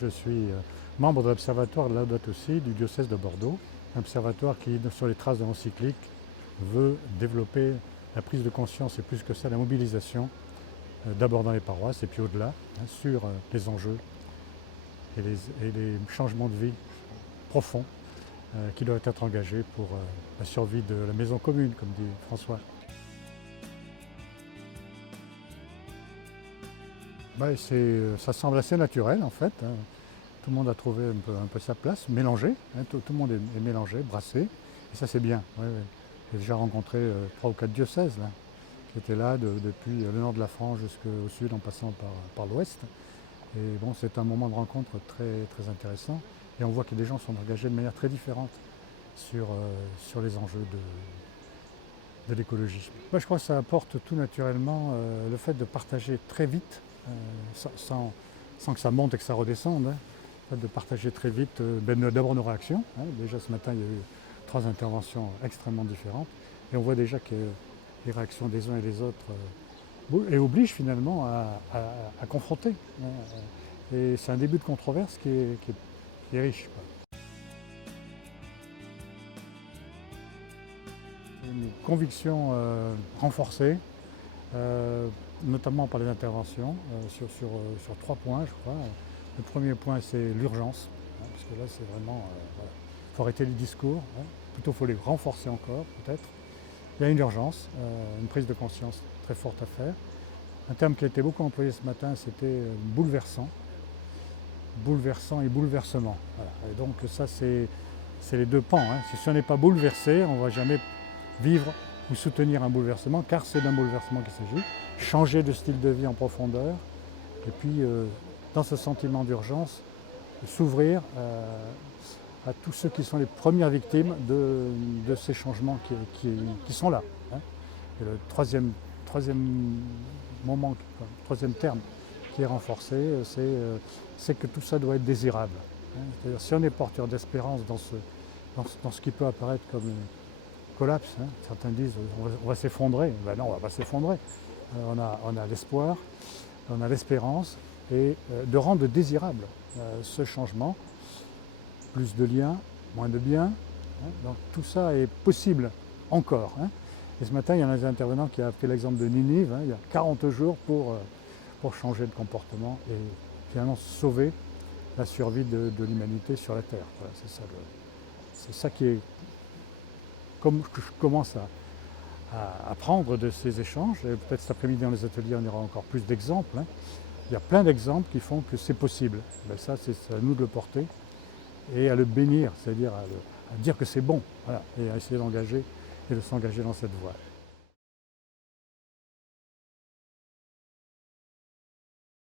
Je suis membre de l'Observatoire de Laudato Si du diocèse de Bordeaux, un observatoire qui, sur les traces de l'encyclique, veut développer la prise de conscience et plus que ça, la mobilisation, d'abord dans les paroisses et puis au-delà, sur les enjeux et les changements de vie profonds qui doivent être engagés pour la survie de la maison commune, comme dit François. Ça semble assez naturel en fait. Tout le monde a trouvé un peu sa place, mélangé. Tout le monde est mélangé, brassé. Et ça c'est bien. Ouais, ouais. J'ai déjà rencontré 3 ou 4 diocèses là, qui étaient là depuis le nord de la France jusqu'au sud en passant par l'ouest. Et bon, c'est un moment de rencontre très, très intéressant. Et on voit que des gens sont engagés de manière très différente sur les enjeux de l'écologie. Moi, je crois que ça apporte tout naturellement le fait de partager très vite, sans que ça monte et que ça redescende, le fait de partager très vite d'abord nos réactions. Déjà ce matin, il y a eu 3 interventions extrêmement différentes. Et on voit déjà que les réactions des uns et des autres et obligent finalement à confronter. Et c'est un début de controverse qui est riche. Une conviction renforcée, notamment par les interventions, sur 3 points, je crois. Le premier point, c'est l'urgence, parce que là, c'est vraiment... voilà. Il faut arrêter les discours, plutôt il faut les renforcer encore, peut-être. Il y a une urgence, une prise de conscience très forte à faire. Un terme qui a été beaucoup employé ce matin, c'était bouleversant. Bouleversant et bouleversement. Voilà. Et donc ça, c'est les 2 pans. Si on n'est pas bouleversé, on ne va jamais vivre ou soutenir un bouleversement, car c'est d'un bouleversement qu'il s'agit. Changer de style de vie en profondeur, et puis dans ce sentiment d'urgence, s'ouvrir à tous ceux qui sont les premières victimes de ces changements qui sont là. Et le troisième terme qui est renforcé, c'est que tout ça doit être désirable. C'est-à-dire, si on est porteur d'espérance dans ce qui peut apparaître comme un collapse, certains disent on va s'effondrer. Ben non, on ne va pas s'effondrer. On a l'espoir, on a l'espérance, et de rendre désirable ce changement. Plus de liens, moins de biens. Donc tout ça est possible encore. Et ce matin, il y en a des intervenants qui ont fait l'exemple de Ninive, il y a 40 jours pour changer de comportement et finalement sauver la survie de l'humanité sur la Terre. Voilà, c'est ça qui est, comme je commence à apprendre de ces échanges. Et peut-être cet après-midi dans les ateliers, on aura encore plus d'exemples. Il y a plein d'exemples qui font que c'est possible. Ben ça, c'est à nous de le porter et à le bénir, c'est-à-dire à dire que c'est bon, voilà, et à essayer d'engager et de s'engager dans cette voie.